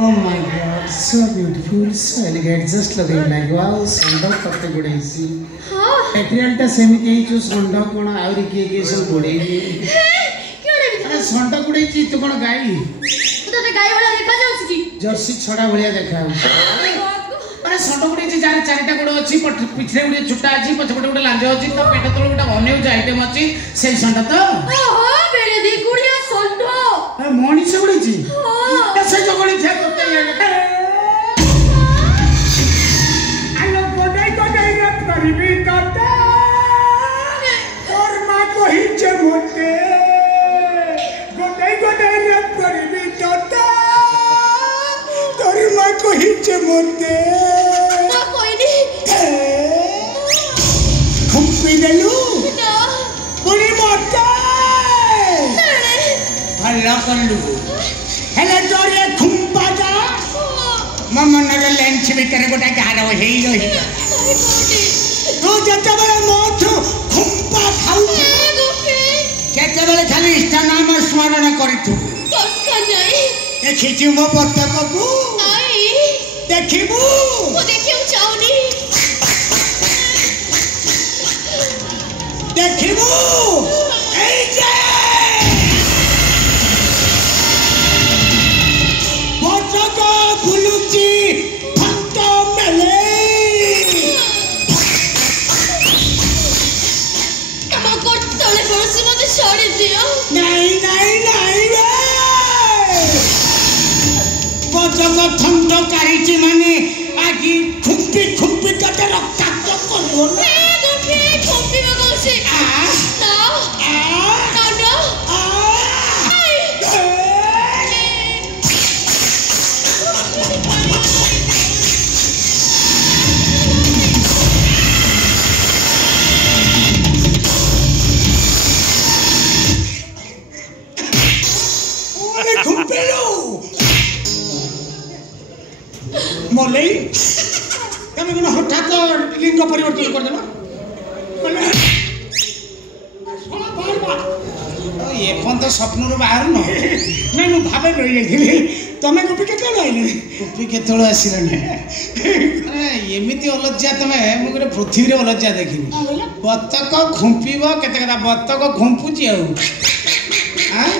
Oh my god, so beautiful, so elegant, just looking like wow, Sanda Pate Gudaisi. Etrialta Semiki to Sanda Kuna, Auriki, some Gudai. Sanda Gudaisi to Kona Guy. The guy will have a Jersey Soda will have the cow. Sanda Gudaisi Charita Gudachi, but Pitre Chutachi, but Lanjoji, the Petato, the Onu, Itemachi, say Sanda. Oh, very good, Sondo. Morning Saguchi. That's such a good example. I love what I got. I got to repeat that. Or Marco Hitchemote. But I got to repeat that. Or Marco Hitchemote. Kumpidalu. Purimota. Hello, Kandu. Hello, Doria Kumpada. Mamma never lent me to go to Garo. Hero. No, Jatabala Moto. Kumpa House. Jatabala Kalistana Swana Koritu. The Kitimo Potaku. The Kibu. The Kim Chowdy. The Kibu. AJ! Buluchi, Panto Mele. Come on, go to the first one. The shot is here. Nine. Bottoga Tonto Karichi Mani, Agi, Kumpi, Katara, Kato, Kumpi, Molly, come on, hot lingo परिवर्तन कर देना। ये कौन तो सपनों में बाहर ना? मैं वो भावे रही है कि तुम्हें गुप्पी के थोड़ा है नहीं? गुप्पी के थोड़ा ऐसी रहने। अरे ये मिती ओलज्जा तुम्हें मुझे पृथ्वी रे ओलज्जा देखी। बत्तख को घुम्पी वो कहते कहता बत्तख को घुम्पू जियो। हाँ?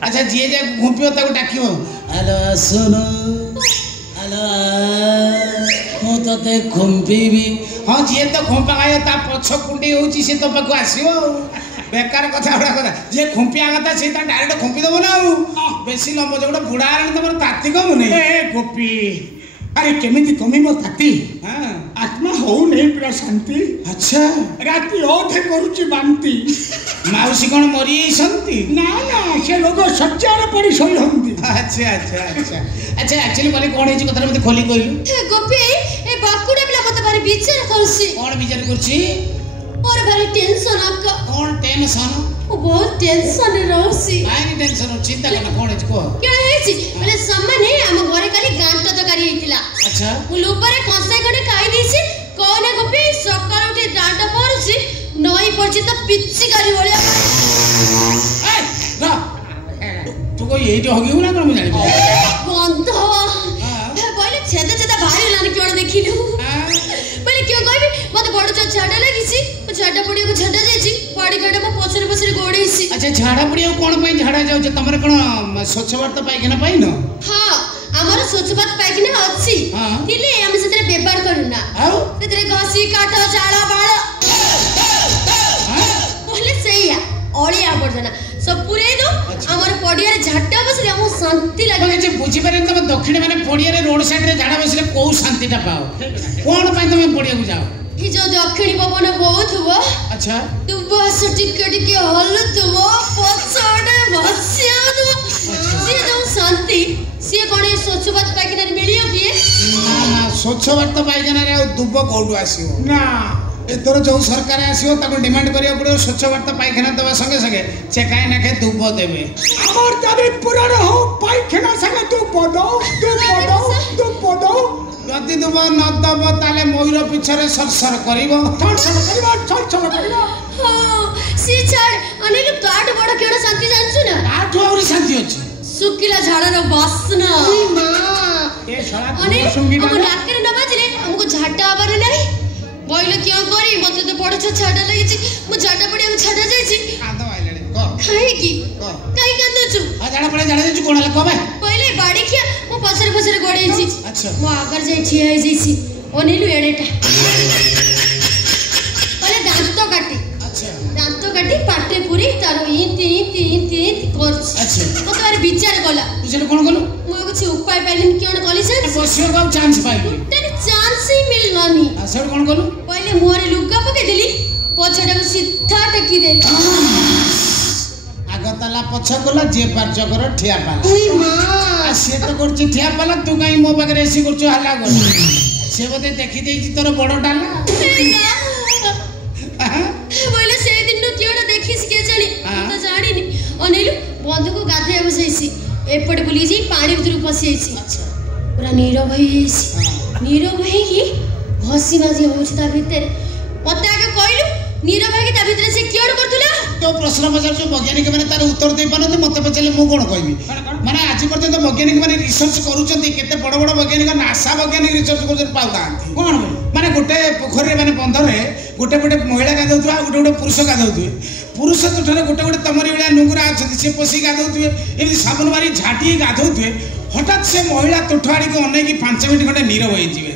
अच्छा जिये जाए घुम्पी होता है वो डाकियो। हेलो सुनो। हेलो ମୁଁ ତତେ ଖୁମ୍ପିବି ହଁ ଯିଏ ତ ଖୁମ୍ପା ଖାଇବା ତା ପଛ କୁଣ୍ଡେଇ ହେଉଛି ସେ ତୋ ପାଖକୁ ଆସିବ ଆଉ ବେକାର କଥା ଗୁଡ଼ା କଥା ଯିଏ ଖୁମ୍ପିଆ କଥା ସେ ତା ଡାଇରେକ୍ଟ ଖୁମ୍ପି ଦେବ ନା ଆଉ ବେଶୀ ଲମ୍ବ ଯେ ଗୋଟେ ବୁଢ଼ା ହେଲାଣି ତମର ତାତି କମୁନି ଏ ଗୋପୀ ଆରେ କେମିତି କମିବ ତାତି ଆତ୍ମା ହଉନି ପୁରା ଶାନ୍ତି ଆଚ୍ଛା ରାତି ଅଧେ କରୁଛି ବାନ୍ତି ମାଉସୀ କ'ଣ ମରିଯାଇଛନ୍ତି ନା ନା ସେ ଲୋକ ଶଯ୍ୟାରେ ପଡ଼ି ଶୋଇଛନ୍ତି ଆଚ୍ଛା ଆକ୍ଚୁଆଲି ମାନେ କ'ଣ ହେଇଛି କଥାଟା ମୋତେ ଖୋଲି କହିଲୁ ଗୋପୀ ଏ ବାକୁଡ଼ା ପିଲା ମୋତେ ଭାରି ବିଚାର କରୁଛି କ'ଣ ବିଚାର କରୁଛି ମୋର ଭାରି ଟେନସନ୍ ଆକା କ'ଣ ଟେନସନ୍ ମୁଁ ବହୁତ ଟେନସନ୍ ରହୁଛି କାହିଁକି ଟେନସନ୍ ଚିନ୍ତା କର କ'ଣ ହେଇଛି କୁହ କ'ଣ ହେଇଛି ମାନେ ସେମାନେ ଆମ ଘରେ କାଲି ଗାଣ୍ଟ ତରକାରୀ ହେଇଥିଲା ଆଚ୍ଛା ମୁଁ ଲୁପରେ କଂସାଇ ଖଣ୍ଡେ ଖାଇ ଦେଇଛି କହନା ଗୋପୀ ସକାଳୁ ଉଠି ଦାଣ୍ଡ ପଡ଼ୁଛି ନଈ ପଡ଼ିଛି ତ ପିଚିକାରି ଭଳିଆ ତୁ କଣ ଏଇଠି ହଗିବୁ ନା କ'ଣ ମୁଁ ଜାଣିବି ଗନ୍ଧ କହିଲେ ଛେଦା ବାହାରିଲାନି କ'ଣ ଦେଖିଲୁ ବୋଇଲେ କିଏ କହିବି ମୋତେ ବଡ଼ ଝାଡ଼ା ଲାଗିଛି ମୋ ଝାଡ଼ା ପଡ଼ିବାକୁ ଝାଡ଼ା ଯାଇଛି ପାଣି କାଢ଼ ମୋ ପଛରେ ଗୋଡ଼େଇଛି ଆଚ୍ଛା ଝାଡ଼ା ପଡ଼ିବାକୁ କ'ଣ ପାଇଁ ଝାଡ଼ା ଯାଉଛ ତମର କ'ଣ ସ୍ୱଚ୍ଛ ଭାରତ ପାଇଖାନା ପାଇନ ହଁ ଆମର ସ୍ୱଚ୍ଛ ଭାରତ ପାଇଖାନା ଅଛି ହେଲେ ଆମେ ସେଥିରେ ବ୍ୟବହାର କରୁନା ଆଉ ସେଥିରେ ଘଷି କାଠ ଚାଳ ବାଳ କହିଲେ ସେଇଆ ଅଳିଆ ଆବର୍ଜନା सब पुरे दो हमर पडिया रे झाटा बसले हम शांति लागे जे बुझी पारे तमे दक्षिण माने पडिया रे रोड साइड रे झाडा बसले को शांतिटा पाओ कोन पय तमे पडिया को जाओ कि जो दक्षिणी पवन बहुत हुआ अच्छा तू बस टिके हल तू पछड़े भसिया तू से जो शांति से कोने स्वच्छ भारत पाइखाना रे मिलियो कि ना स्वच्छ भारत पाइखाना रे दुब कोडू आसीओ ना एथर जो सरकार आसीओ ताको डिमांड करिया पड़ो स्वच्छ भारत पाइखाना दवा संगे संगे चेकाय नाके दुब देबे हमर दाबी पूरा हो पाइखाना संगे दुब दो यदि दुब न दब ताले मयूर पिछरे सरसर करिवो छड़ करिवो हां सी छाड़ अनिल काट बड़ केडा शांति जानछु ना आठ और शांति अछि सुकिला झाड़ार बासना मां ए शाला अनिल संगीत हम नाक रे न बाजले हमको झाटा आबार नहीं बोइले क्यों करी मते तो बड़ छाड़ा लगी छी मु झाटा पड़िया को छाड़ा जाई छी कांदो आइले क काहे की काहे कांदो छु आ जाड़ा जाई कोन हला कबे पहिले बाड़ी खिया मु पसर गोड़े छी अच्छा मु आगर जाई छी आई जाई छी अनिल एडेटा पहिले दांत काटी अच्छा दांत काटी पाटे पूरी तार तीन कर अच्छा मते बारे विचार कला बुझले कोन गलो मु कुछ उपाय पाइलिन क्यों कली से बसियो का चांस पाइली तेरे चांस ही मिललानी आ सर कोन गलो पहिले मोरे लुगा पके देली पछडा को सीधा टेकी दे आगतला पछ गला जे पार जगर ठिया पाला ओई मां आ से तो करछि ठिया पाला तू काई मो बगरे एसी करछु हल्ला कर से बते देखि देछि तोर बड़ डाला बोले से दिन नु क्यों देखिस के जानी तो जानी नी अनिल बंधु को गाधे बसैसी एपट बुली जी पानी भीतर पसिएसी अच्छा पूरा नीरव भइसी नीरव भई की हसी बाजी होछ ता भीतर पता के कहलु नीरव भई की ता भीतर से क्यों करथुला तो प्रश्न पचार जो वैज्ञानिक माने तार उत्तर दे पानते मते पचारे मु कोन कहबी माने आज पर्यंत वैज्ञानिक माने रिसर्च करूचंती केते बड़ बड़ वैज्ञानिक नासा वैज्ञानिक रिसर्च करछन पाउदांती कोन माने गोटे पोखरे माने बंधरे गोटे गोटे महिला गाधौथुवा गोटे गोटे पुरुष गाधौथुवे पुरुष तुठरे गोटे गोटे तमरी बेला नुंगरा अछंती से पसी गाधौथुवे एमि साबुन मारी झाटी गाधौथुवे हठात से महिला तुठवाड़ी को अने की 5 मिनिट खंडे नीरव होई जिवे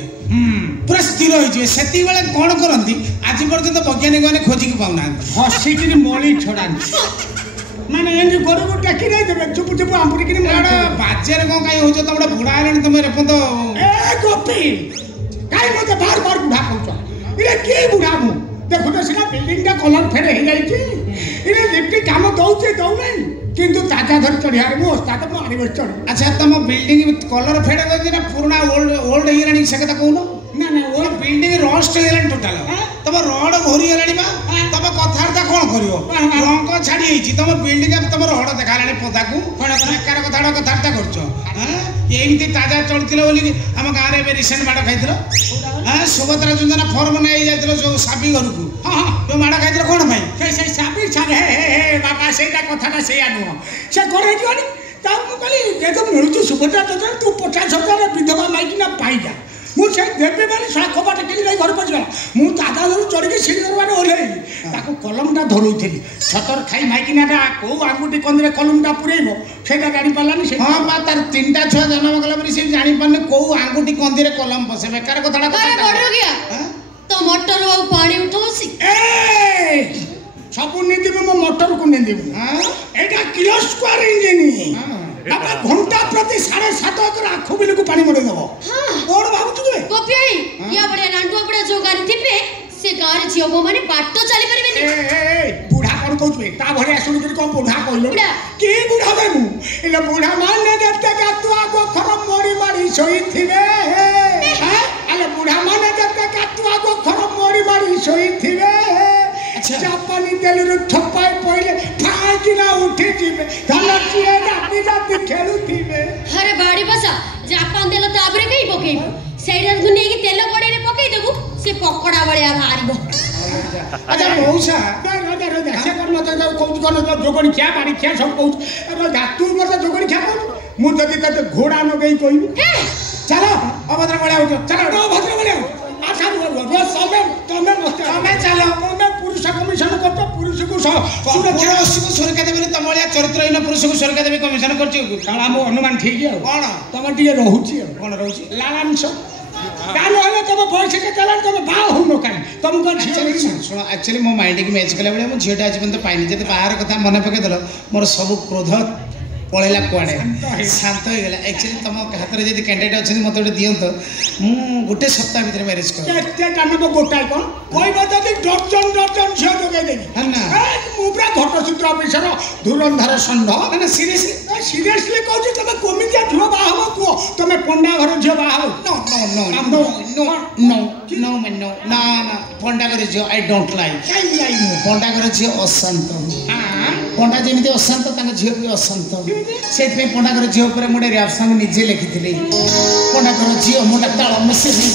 पूरा स्थिर होई जिवे सेती बेले कोन करंती आज पर्यंत वैज्ञानिक माने खोजी के पाउना हसी कि मोली छोड़ानी माने एंज गोरे को टाकी नहीं देबे चुप चुप आंपुरी कि माड़ा बाजेर को काई होजो तमडा बुढा आलन तमे रेपंत ए गोपी काई मते बार बार बुढा कहउछ इरे के बुढा मु देखो तो सिना बिल्डिंग का कलर फेर हे जाई छी इरे लिफ्ट काम दउचे दउ नहीं किंतु ताजा धर चढ़ियार मो ओस्ताद मो आनी बस चढ़ अच्छा तम बिल्डिंग कलर फेड गई ना पुराना ओल्ड हिरानी से कथा कहूनो ना ना वो बिल्डिंग रस्ट हेलान टोटल तम रड घोरी हेलानी बा तम कथार्ता कोन करियो रंग छाडी हेची तम बिल्डिंग तम रड देखालानी पदा को कोन बेकार कथार्ता करछो एमती ताजा चलतिलो बोली हम गाँ रे रिसेंट माड़ खाइथिलो हां सुभद्रा योजना फॉर्म नै जाइथिलो जो साबी घर को हां तो माड़ खाइथिलो कोन भाई से साबी छाड़ हे बाबा सेटा कथाटा से आनु से करे दियोनी ता मु कहली देखो मिलुछु सुभद्रा योजना तू 50,000 विधवा माइकी ना पाई जा मु से देबे माने साखो बाटे केली गई घर पछला मु दादा धरु चढ़ के सीढ़ी माने ओले ताको कलमटा धरउथली छतर खाई माइकिनाटा को आंगुठी कंदरे कलमटा पुरेइबो सेटा गाड़ी पालानी से हां बा तार तीनटा छुआ जन्म कला परी से जानि पाने को आंगुठी कंदरे कलम पसे बेकार कथाटा अरे बड़ गया तो मोटर और पानी उठोसी ए सबु नीति में मोटर को ने देबो हां एटा किलो स्क्वायर इंजीन बाबा घंटा प्रति 7.5 एकर आखु बिल को पानी मडे दबो हां कोन भाबु तुके गोपियाई या बड़े नांटुआ बड़ा जो गाड़ी थिबे से गार जियो माने बाट तो चली परबे नहीं ए बुढ़ा कोन कहउछे ता भरे सुन के कोन बुढ़ा कहलो के बुढ़ा बे मु एले बुढ़ा माने देखते का तू आगो खरम मोड़ी मारी सोई थिबे हां अले बुढ़ा माने देखते का तू आगो खरम मोड़ी मारी सोई थिबे अच्छा जापानी तेल रो ठपाई पहिले फाकी ना उठी जिबे धलचिए राती राती खेलु थिबे अरे बाड़ी बसा जापान तेल ताबरे कई पकेइबो सेडा दुनिया की तेल कोड़े रे पकेइ देबु से पकोड़ा बळिया मारिबो अच्छा मौसा रे से कर मत जा कहू कोन जोगणी क्या बाड़ी क्या सब कहू रे तू मत जोगणी क्या कहू मु जदी तते घोड़ा न गई कहू चलो अभद्र बळिया हो चलो अभद्र बळिया आखा रो समय तमे मत तमे चलो तमे पुरुष कमिशन करतो पुरुष को पुरुष को सुरक्षा देबे तमलिया चरित्रहीन पुरुष को सुरक्षा देबे कमिशन करछि काला मो अनुमान ठीक है कोन तमे टिके रहउछि कोन रहउछि लालांश कालो हले तमे बॉयस के चलन तमे बा हो न काई तम कोन सुनो एक्चुअली मो माइंड के मैच कला बळे मो झियोटा आज पन तो पाइनी जते बाहर कथा मन पके दलो मोर सब क्रोध पळेला कोडे शांत हो गेला एक्चुअली तम हातरे जदी कैंडिडेट अछि मते ओटे दियंत मु गुटे सप्ताह भीतर मैरिज कर केते कामे को गोटाय कोन कोई बता दे डॉक्टर झियो जोगे देनी हन्ना मु पूरा घटसूत्र ऑफिसर धुरंधर संध ना सीरियसली कहू छी तमे कोमिदिया झियो बा हो को तमे पंडा घर झियो बा हो नो मैन नो ना पंडा घर झियो आई डोंट लाइक पंडा घर झियो अशांत हां पंडा जेमिति अशांत तांग झियो भी अशांत सेत पे पंडा घर झियो पर मोडे रैप सॉन्ग निजे लिखिथिले पंडा घर झियो मोडा ताळ मसेरी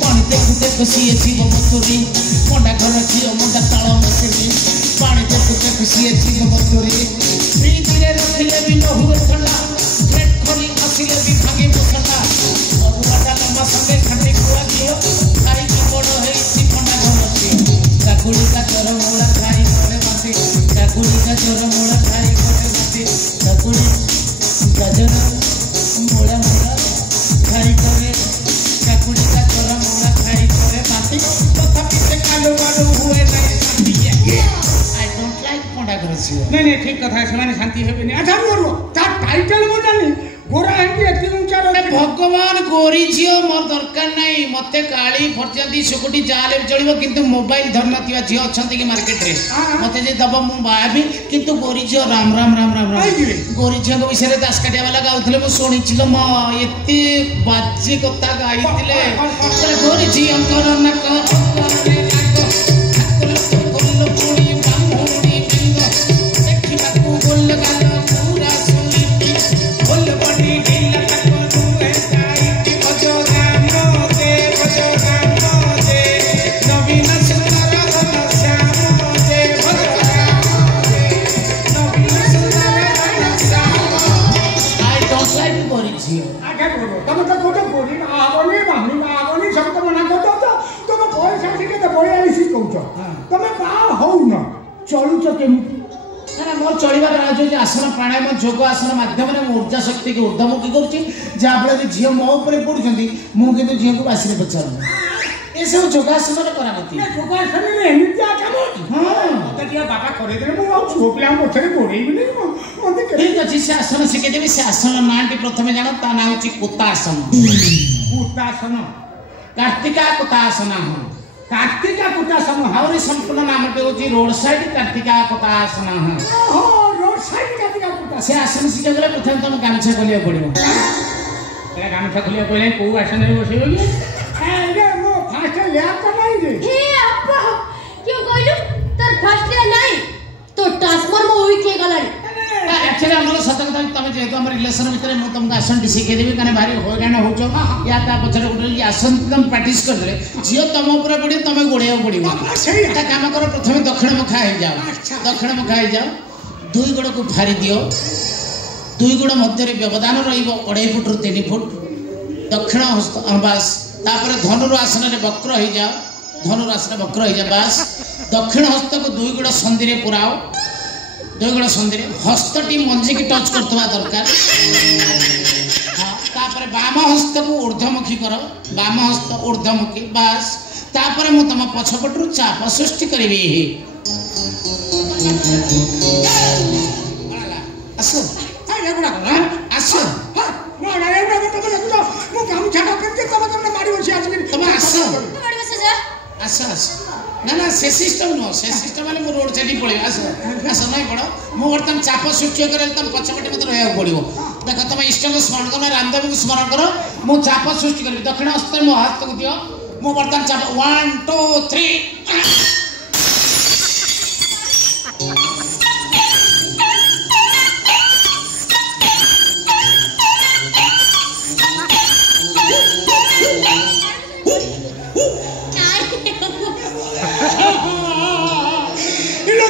पानी देखुते खुशी जीव मथुरी पंडा घर झियो मोडा ताळ मसेरी पानी देखुते खुशी जीव मथुरी प्रीति रे रखिले भी न हुए ठंडा पेट खली हसिले भी भागे मसला ଚରମୂଳ ଖାଇ କରେ ବାଟି କାକୁଡ଼ି ଗାଜର ମୂଳା ମୂଳା ଖାଇ କରେ କାକୁଡ଼ି ଗାଜର ମୂଳା ଖାଇ କରେ ବାଟି ତଥାପି ସେ କାଲୁ କାଲୁ ହୁଏ ନାହିଁ ଆଇ ଡୋଣ୍ଟ ଲାଇକ୍ ପଣ୍ଡା କରିଛି नहीं नहीं ठीक कथा से शांति हेबे अच्छा मोर ता टाइटल मो जानी गोरा है एति ऊंचा रे भगवान गोरी झियो मोर दरकार नहीं मते काली फरचंदी सुकुटी जाले चलिबो किंतु मोबाइल धरनतिवा झियो अछंती कि मार्केट रे मते जे दब मु बाबी किंतु गोरी झियो राम राम राम राम राम गोरी झियो को विषय रे दास काटिया वाला गाउथले मु सुनी छिलो म एति बाजी कथा गाइतिले गोरी झियो कर न कर रे लागो कोल्लो पुणी बामुडी बिंगो देखिबा को गोल गालो पूरा सुनीति गोल बडी ढीला तको नुए टाइट भजो राम दे नवीन सुंदर घन श्याम दे भजो राम दे नवीन सुंदर घन श्याम आई डोंट लाइक गोरी झियो आगे बोलो तुम तो कोटे बोली आगोनी सब तो मना कर दो तुम पैसा से के बोली आली सी कहउछ तुम बा हो न चलुछ केमि ना मोर चढ़िबार राज होची आसन प्राणायाम जोग आसन माध्यम रे ऊर्जा शक्ति के ऊर्ध्वमुखी करूची जहाँ फल झील मो उपर पड़ुछंती मु किंतु झील को बासी पचार ए सब योगासन रे करामती योगासन रे एमितिया काम हां मते दिया बाबा करे दे मु छो पिला पछरे पड़ेइबि नै मते ठीक अछि से आसन शिखे देबी से आसन नाटी प्रथमे जानो ता ना होची कुतासन कुतासन कार्तिका कुतासन कार्तिका कुतासन हाउरी संपूर्ण नाम पे होची रोड साइड कार्तिका कुतासन ओहो रोड साइड कार्तिका कुतासन से आसन शिखे गले प्रथमे तुम गामछा खोलिया पड़िबो तेरा गामछा खोलिया पड़ले को आसन रे बसेबो कि ए रे मो फास्ट लैप का नहीं रे हे अप्पा क्यों कहलु तर फर्स्ट डे नहीं तो ट्रांसफर में होई के गलानी एक्चुअली हमरो सत कथा तमे जेतो हमर रिलेशन भितर मु तुमका आसन शिखे देबी कने भारी होगान होचो या ता पछरे उठल कि आसन तुम प्रैक्टिस कर दे जियो तम ऊपर पड़ी तमे गोड़िया पड़िबो एटा काम करो प्रथमे दक्षिण मुखा हे जाओ दक्षिण मुखा हे जाओ दुई गोड़ को फारी दियो दुई गोड़ मध्य रे व्यवधान रहिबो 2.5 फुट रु 3 फुट दक्षिण हस्त बस तापर धनुर आसन रे वक्र हे जाओ धनुर आसन वक्र हे जा बस दक्षिण हस्त को दुई गोड़ संधि रे पुराओ दुई गोड़ संधि रे हस्तटी मंजी की टच करतवा दरकार तापर वाम हस्त को ऊर्ध्वमुखी करो वाम हस्त ऊर्ध्वमुखी बस तापर मु तम पछपटरु चाप सृष्टि करबी आसो ए गुडा आसो ना ना ए गुडा तो देखो मु काम छाटा करके तम मारी बसी आज तुम आसो गाड़ी बस जा आसो आसो ना ना से सिस्टम नो से सिस्टम वाले मु रोड चढ़ी पड़े आसो आसो नहीं पड़ो मु वर्तमान चाप सृष्टि करे तुम पछपटे मत रहया पड़िबो देखो तुम इष्ट को स्मरण करो रामदेव को स्मरण करो मु चाप सृष्टि करबी दक्षिण हस्त मो हाथ को दियो मु वर्तमान चाप 1 2 3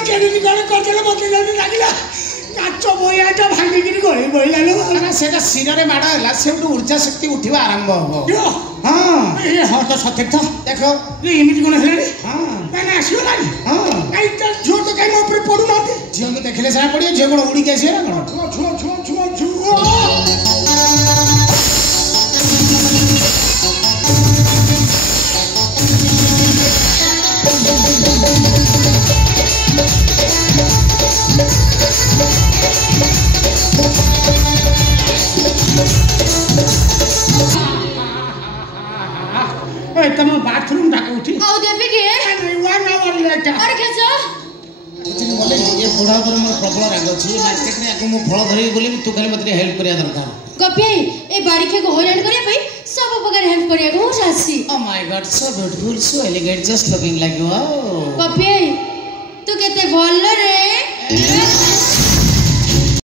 केनी गले करले मते जल्दी लागिला काचो बोयाटा भांगी किनी गळे बइला लो ना सेटा सिर रे माड हला सेउटु ऊर्जा शक्ति उठिबा आरंभ हो हां ए ह तो सत्य था देखो ये इमिति कोन हेले हां ना आसियो लानी हां काई त झो तो काई मो ऊपर पडु नाते झियो के देखले सारा पड़ियो झियो कोन उड़ी के आसी ना कोन छो ए तम बाथरूम ढाक उठी आओ देबे के 1 आवर लेट और कैसे एक्चुअली बोले ये बुढ़ा पर मोर प्रबल राग अछि मार्केट रे आको मु फळ धरि बोली तू खाली मते हेल्प करिया दरकार कपे ए बाड़ी के को होरान करिया पई सब प्रकार हेल्प करिया को सासी oh my god so beautiful so elegant just looking like wow कपे तू केते बोल रे